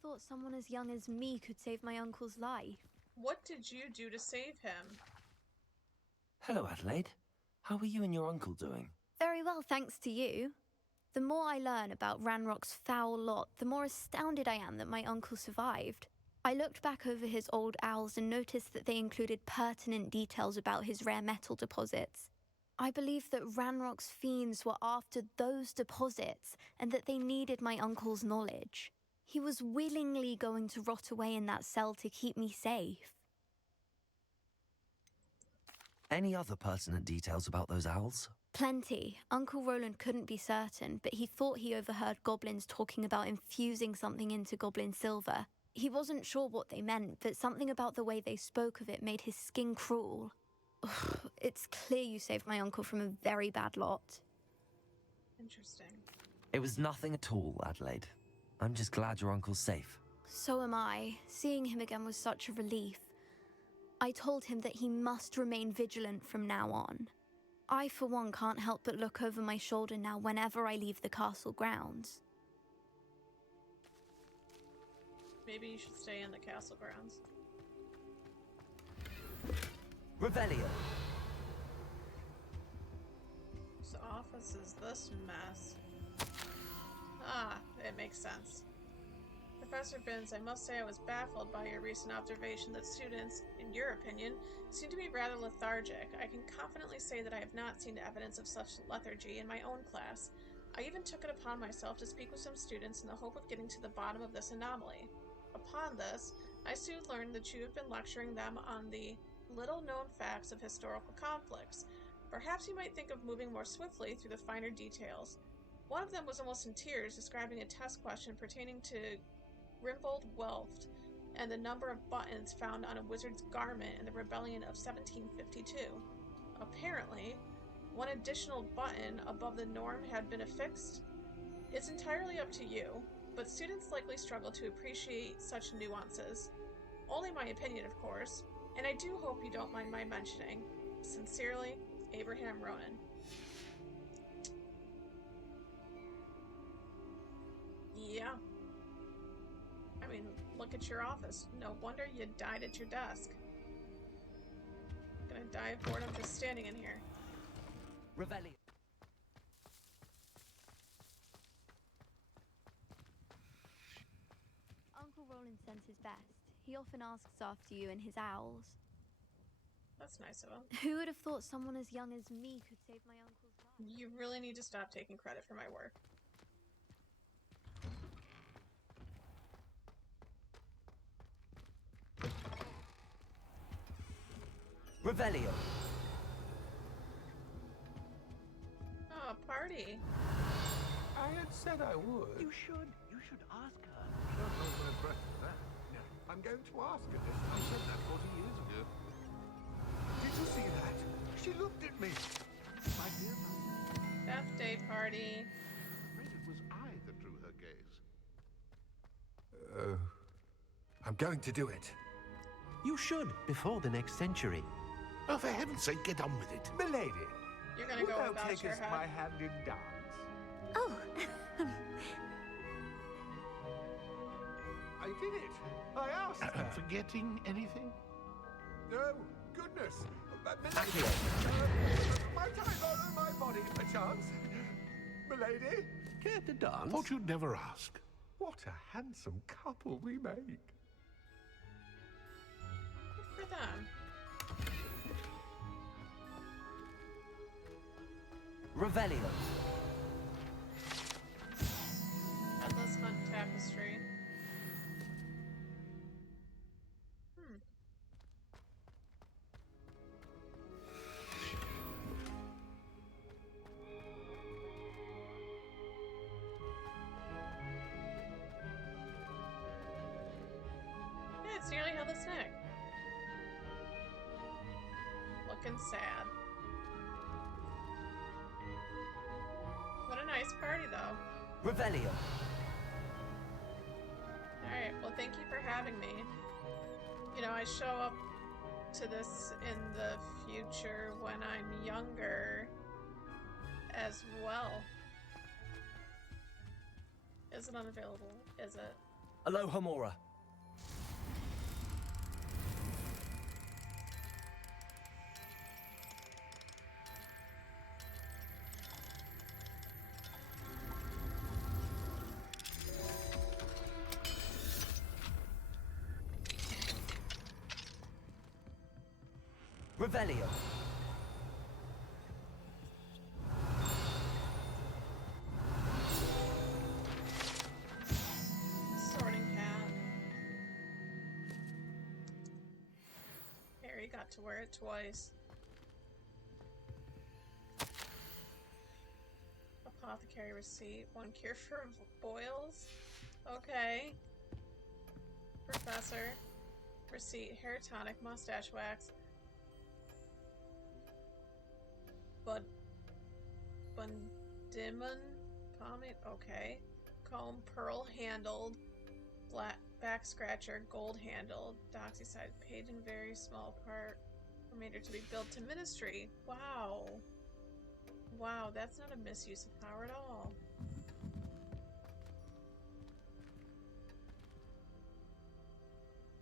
have thought someone as young as me could save my uncle's life? What did you do to save him? Hello, Adelaide. How are you and your uncle doing? Very well, thanks to you. The more I learn about Ranrock's foul lot, the more astounded I am that my uncle survived. I looked back over his old owls and noticed that they included pertinent details about his rare metal deposits. I believe that Ranrock's fiends were after those deposits and that they needed my uncle's knowledge. He was willingly going to rot away in that cell to keep me safe. Any other pertinent details about those owls? Plenty. Uncle Roland couldn't be certain, but he thought he overheard goblins talking about infusing something into goblin silver. He wasn't sure what they meant, but something about the way they spoke of it made his skin crawl. Ugh, it's clear you saved my uncle from a very bad lot. Interesting. It was nothing at all, Adelaide. I'm just glad your uncle's safe. So am I. Seeing him again was such a relief. I told him that he must remain vigilant from now on. I, for one, can't help but look over my shoulder now whenever I leave the castle grounds. Maybe you should stay in the castle grounds. Revelio! Whose office is this mess? Ah, it makes sense. Professor Binns, I must say I was baffled by your recent observation that students, in your opinion, seem to be rather lethargic. I can confidently say that I have not seen evidence of such lethargy in my own class. I even took it upon myself to speak with some students in the hope of getting to the bottom of this anomaly. Upon this, I soon learned that you have been lecturing them on the little-known facts of historical conflicts. Perhaps you might think of moving more swiftly through the finer details. One of them was almost in tears, describing a test question pertaining to Grimbold Welft and the number of buttons found on a wizard's garment in the rebellion of 1752. Apparently, one additional button above the norm had been affixed. It's entirely up to you, but students likely struggle to appreciate such nuances. Only my opinion, of course, and I do hope you don't mind my mentioning. Sincerely, Abraham Ronan. Yeah. I mean, look at your office. No wonder you died at your desk. Gonna die of boredom just standing in here. Revelio! Uncle Roland sends his best. He often asks after you and his owls. That's nice of him. Who would have thought someone as young as me could save my uncle's life? You really need to stop taking credit for my work. Revelio! Oh, party. I had said I would. You should ask her. Don't hold my breath for that. No, I'm going to ask her. I said that 40 years ago. Did you see that? She looked at me. My dear mother. Death Day party. I'm afraid it was I that drew her gaze. I'm going to do it. You should, before the next century. Oh, for heaven's sake, get on with it. Milady, You're gonna will go thou without take your us my head. hand in dance? Oh, I did it. I asked her. Forgetting anything? Oh, goodness. Milady. Accio! My time, oh, my body, perchance. Milady, Care to dance? Thought you'd never ask. what a handsome couple we make. Good for them. Revelio! Headless Hunt Tapestry. Yeah, it's nearly Headless Nick. Looking sad. What a nice party, though. Revelio! Alright, well, thank you for having me. You know, I show up to this in the future when I'm younger as well. Is it unavailable? Is it? Aloha Mora. Revelio. Sorting hat. Harry got to wear it twice. Apothecary receipt. 1 cure for boils. Okay. Professor. Receipt. Hair tonic. Mustache wax. Bundimon pomade. Okay. Comb. Pearl handled. Black back scratcher. Gold handled. Doxycyde. Paid in very small part. Remainder to be built to ministry. Wow. Wow, that's not a misuse of power at all.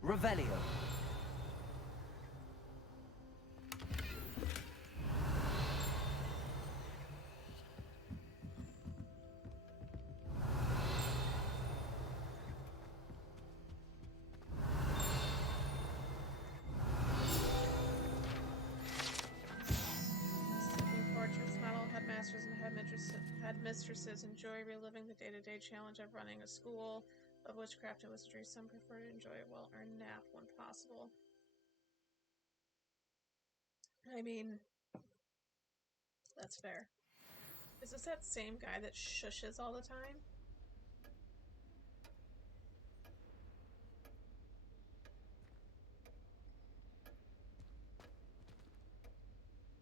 Revelio. Sleeping portraits, model headmasters and headmistresses enjoy reliving the day-to-day challenge of running a school of witchcraft and wizardry. Some prefer to enjoy a well-earned nap when possible. I mean, that's fair. Is this that same guy that shushes all the time?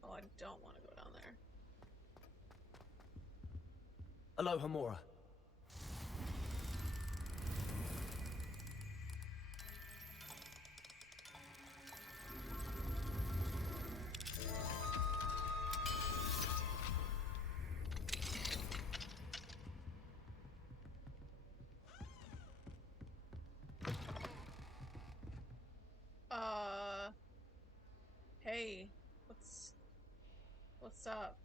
Oh, I don't want to go down there. Aloha Mora. Hey, what's up?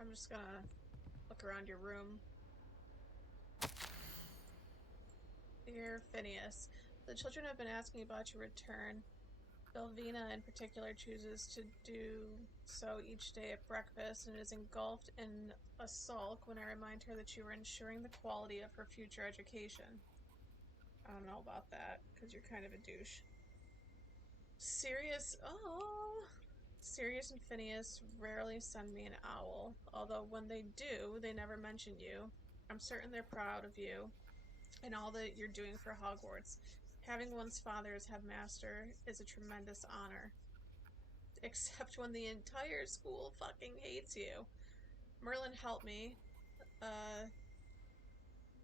I'm just gonna look around your room. Dear Phineas, the children have been asking about your return. Belvina, in particular, chooses to do so each day at breakfast and is engulfed in a sulk when I remind her that you are ensuring the quality of her future education. I don't know about that, because you're kind of a douche. Sirius and Phineas rarely send me an owl, although when they do, they never mention you. I'm certain they're proud of you and all that you're doing for Hogwarts. Having one's father as headmaster is a tremendous honor. Except when the entire school fucking hates you. Merlin, help me.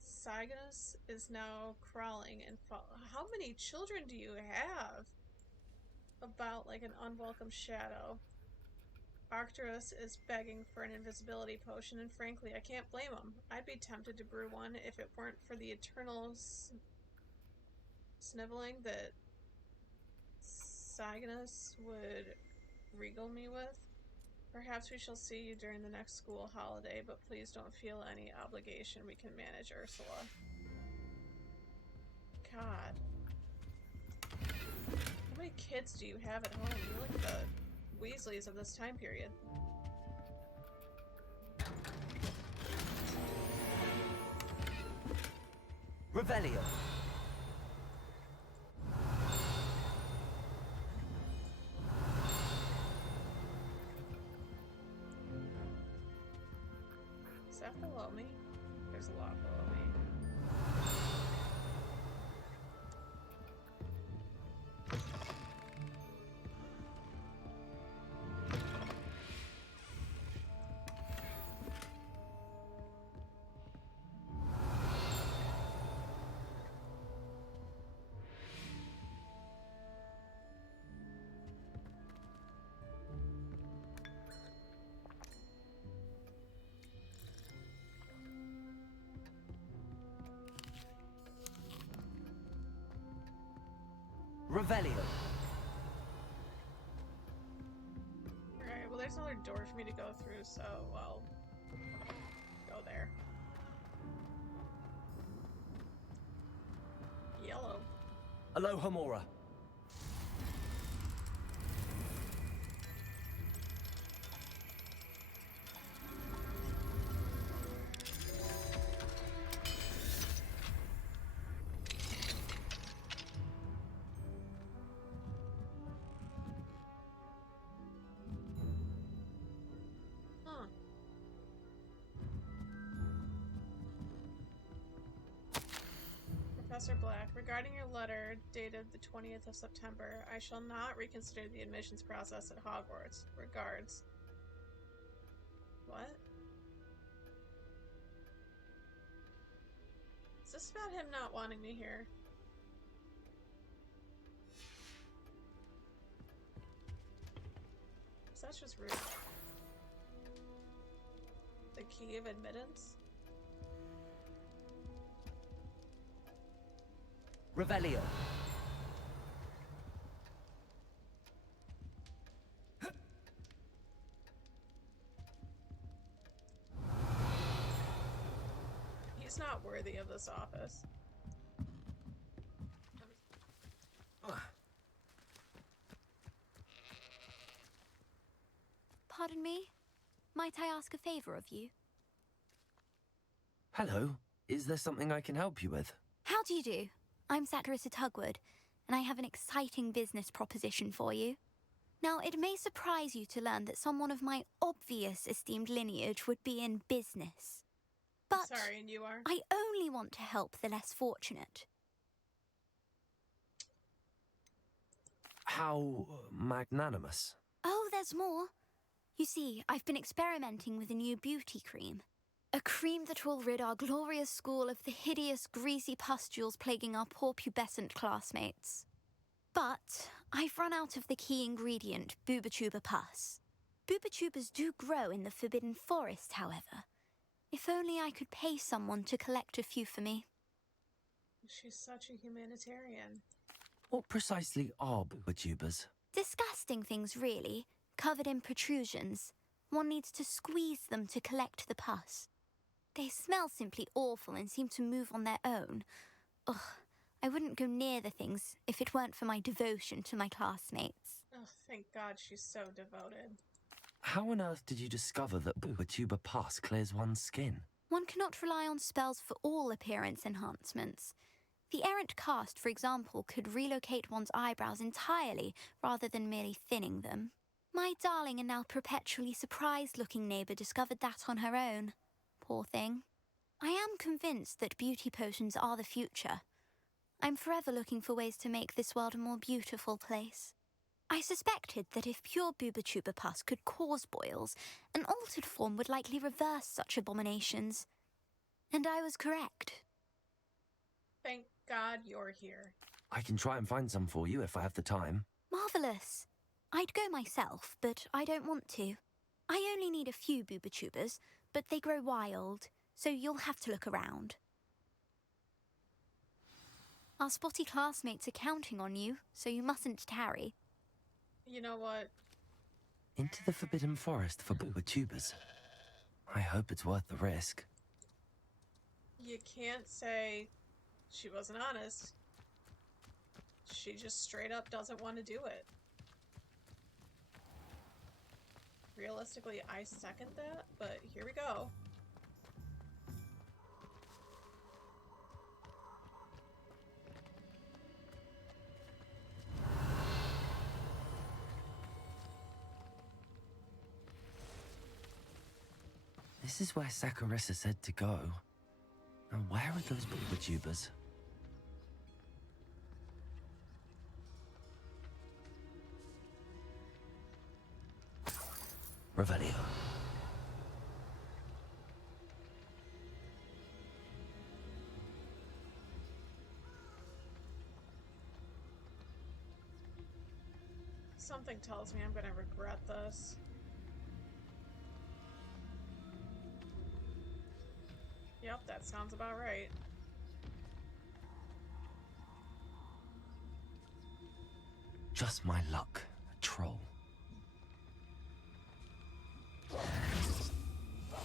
Cygnus is now crawling and how many children do you have? About like an unwelcome shadow. Arcturus is begging for an invisibility potion, and frankly, I can't blame him. I'd be tempted to brew one if it weren't for the eternal sniveling that Cygnus would regale me with. Perhaps we shall see you during the next school holiday, but please don't feel any obligation. We can manage Ursula. God. How many kids do you have at home? You're like the Weasleys of this time period. Revelio. Is that below me? There's a lot below me. Revelio. Alright, well there's another door for me to go through, so I'll go there. Yellow. Aloha Mora. Huh. Professor Black, regarding your letter dated the 20th of September, I shall not reconsider the admissions process at Hogwarts. Regards. What? Is this about him not wanting me here? That's just rude. The key of admittance? Revelio. He's not worthy of this office. Pardon me? Might I ask a favor of you? Hello. Is there something I can help you with? How do you do? I'm Saccharissa Tugwood, and I have an exciting business proposition for you. Now, it may surprise you to learn that someone of my obvious esteemed lineage would be in business. But Sorry, and you are? I only want to help the less fortunate. How magnanimous. Oh, there's more. You see, I've been experimenting with a new beauty cream. A cream that will rid our glorious school of the hideous, greasy pustules plaguing our poor pubescent classmates. But I've run out of the key ingredient, Booba pus. Boobachubas do grow in the Forbidden Forest, however. If only I could pay someone to collect a few for me. She's such a humanitarian. What precisely are boobachubas? Disgusting things, really, covered in protrusions. One needs to squeeze them to collect the pus. They smell simply awful and seem to move on their own. Ugh, I wouldn't go near the things if it weren't for my devotion to my classmates. Oh, thank God she's so devoted. How on earth did you discover that boobachuba pus clears one's skin? One cannot rely on spells for all appearance enhancements. The errant cast, for example, could relocate one's eyebrows entirely rather than merely thinning them. My darling and now perpetually surprised-looking neighbour discovered that on her own. Poor thing. I am convinced that beauty potions are the future. I'm forever looking for ways to make this world a more beautiful place. I suspected that if pure boobachuba pus could cause boils, an altered form would likely reverse such abominations. And I was correct. Thank God you're here. I can try and find some for you if I have the time. Marvellous. I'd go myself, but I don't want to. I only need a few boobachubas, but they grow wild, so you'll have to look around. Our spotty classmates are counting on you, so you mustn't tarry. You know what? Into the Forbidden Forest for boobachubas. I hope it's worth the risk. You can't say she wasn't honest. She just straight up doesn't want to do it. Realistically, I second that, but here we go. This is where Saccharissa said to go. Now where are those boobachubas? Revelio. Something tells me I'm gonna regret this. Yep, that sounds about right. Just my luck. A troll.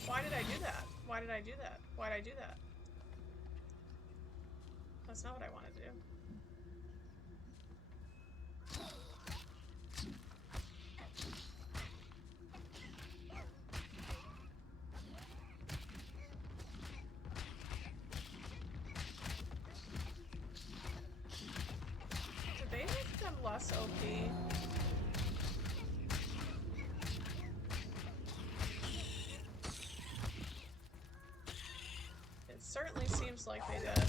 Why did I do that? Why did I do that? Why did I do that? That's not what I wanted to do. Did they make them less OP? It certainly seems like they did.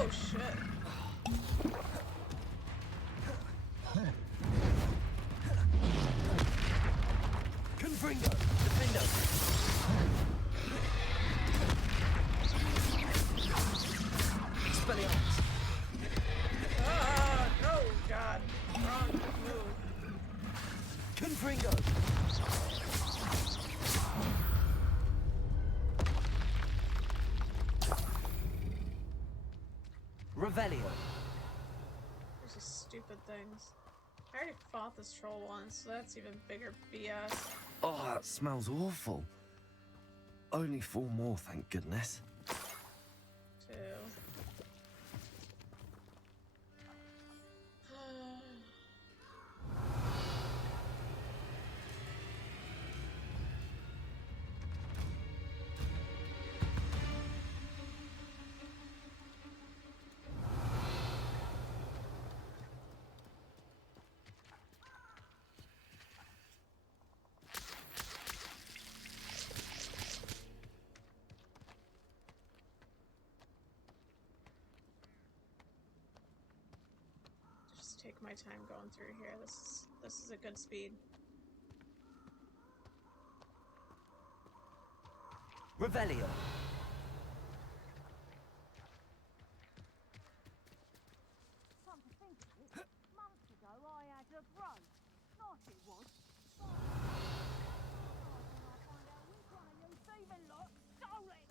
Oh shit. Confringo! Defendo! Expelliarmus! Ah, no, God. Wrong move. Confringo! Revelio! These are stupid things. I already fought this troll once, so that's even bigger BS. Oh, that smells awful. Only 4 more, thank goodness. Too. Just take my time going through here. This is a good speed. Revelio! Come to think of it, months ago I had a grow. Nice it was. When I find out which one of you thieving lot stole it.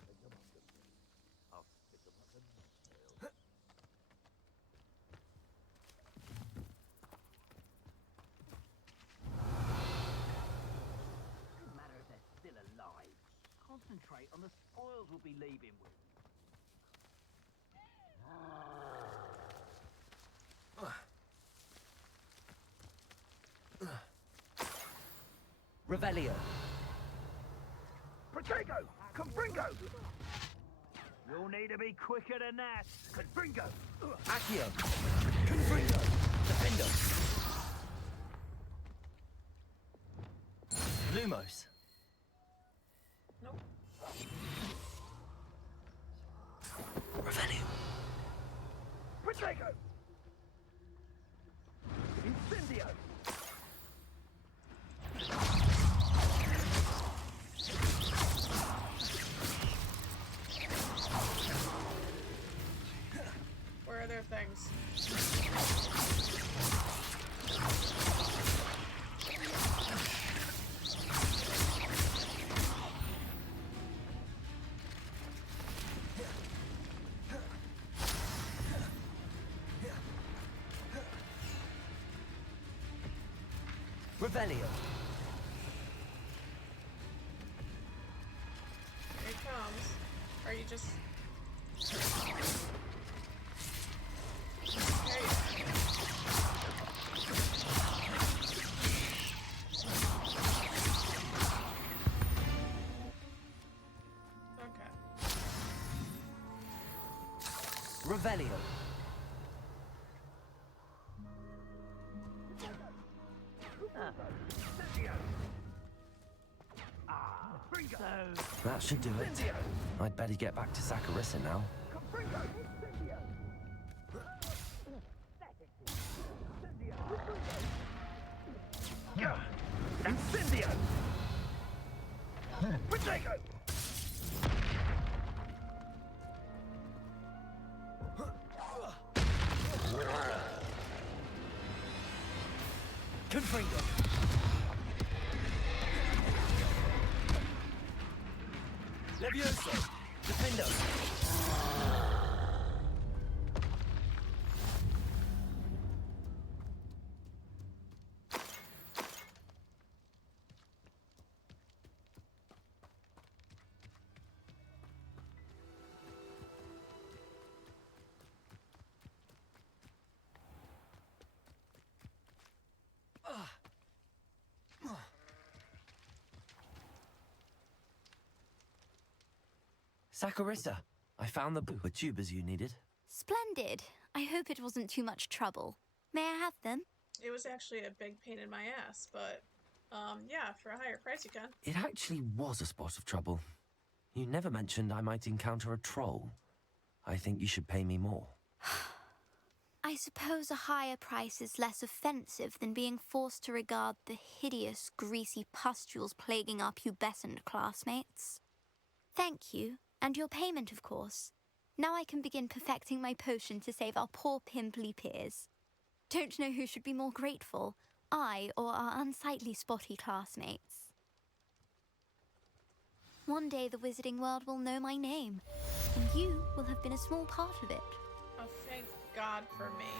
Doesn't matter if they're still alive. Concentrate on the spoils we'll be leaving with. Revelio! Protego! Confringo! You'll need to be quicker than that. Confringo! Accio! Confringo! Defendo! Lumos! Nope. Revelio! Protego! Incendio! Where are their things? Revelio! Here it comes. Are you just... There you go. Okay. Revelio! That should do it. I'd better get back to Zacharissa now. Incendio! Protego! Confringo! Levioso! Defendo! Saccharissa, I found the Booba tubers you needed. Splendid. I hope it wasn't too much trouble. May I have them? It was actually a big pain in my ass, but yeah, for a higher price you can. It actually was a spot of trouble. You never mentioned I might encounter a troll. I think you should pay me more. I suppose a higher price is less offensive than being forced to regard the hideous, greasy pustules plaguing our pubescent classmates. Thank you, and your payment, of course. Now I can begin perfecting my potion to save our poor pimply peers. Don't know who should be more grateful, I or our unsightly spotty classmates. One day the wizarding world will know my name, and you will have been a small part of it. Oh, thank God for me.